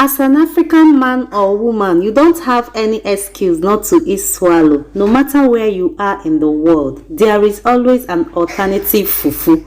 As an African man or woman, you don't have any excuse not to eat swallow. No matter where you are in the world, there is always an alternative fufu.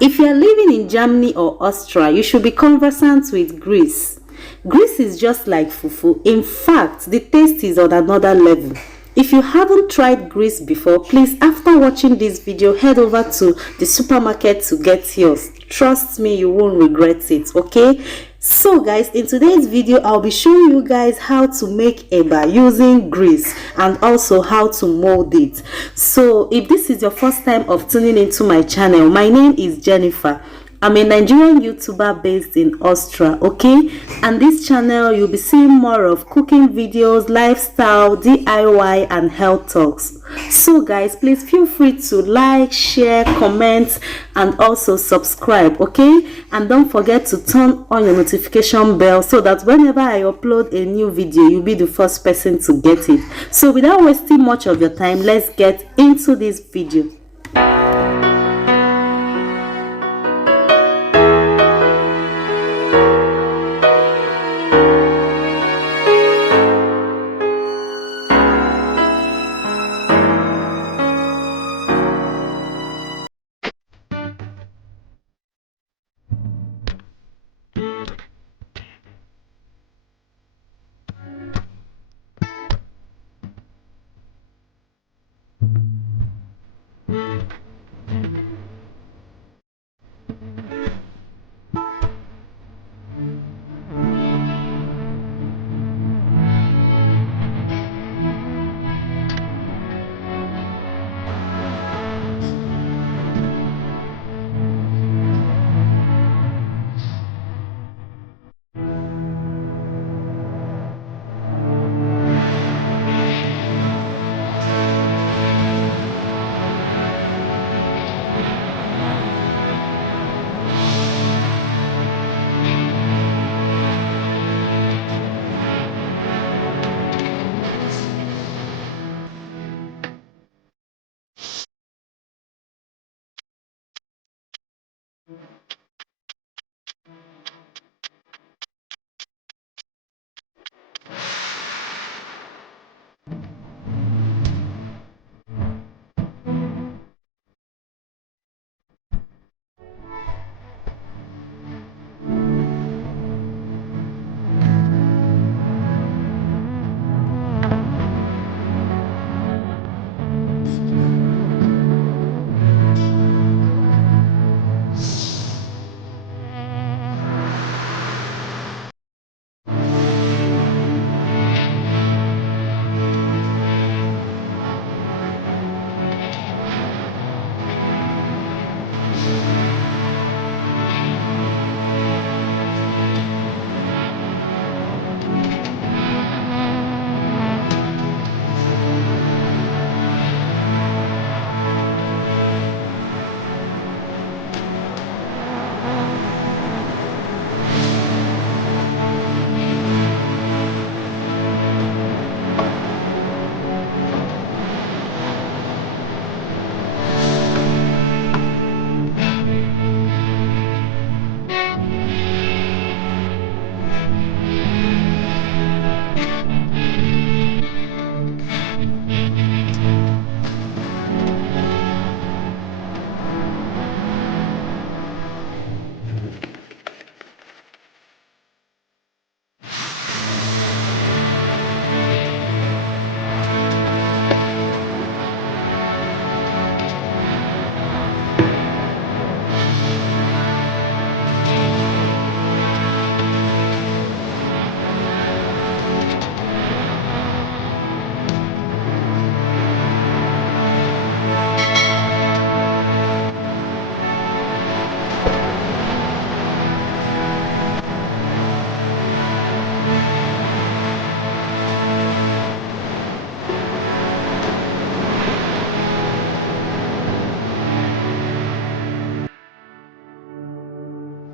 If you are living in Germany or Austria, you should be conversant with Griess. Griess is just like fufu. In fact, the taste is on another level. If you haven't tried Griess before, please, after watching this video, head over to the supermarket to get yours. Trust me, you won't regret it, okay? So guys, in today's video, I'll be showing you guys how to make eba using Griess and also how to mold it. So if this is your first time of tuning into my channel, my name is Jennifer. I'm a Nigerian YouTuber based in Austria, okay? And this channel, you'll be seeing more of cooking videos, lifestyle, DIY, and health talks. So guys, please feel free to like, share, comment, and also subscribe, okay? And don't forget to turn on your notification bell so that whenever I upload a new video, you'll be the first person to get it. So without wasting much of your time, let's get into this video.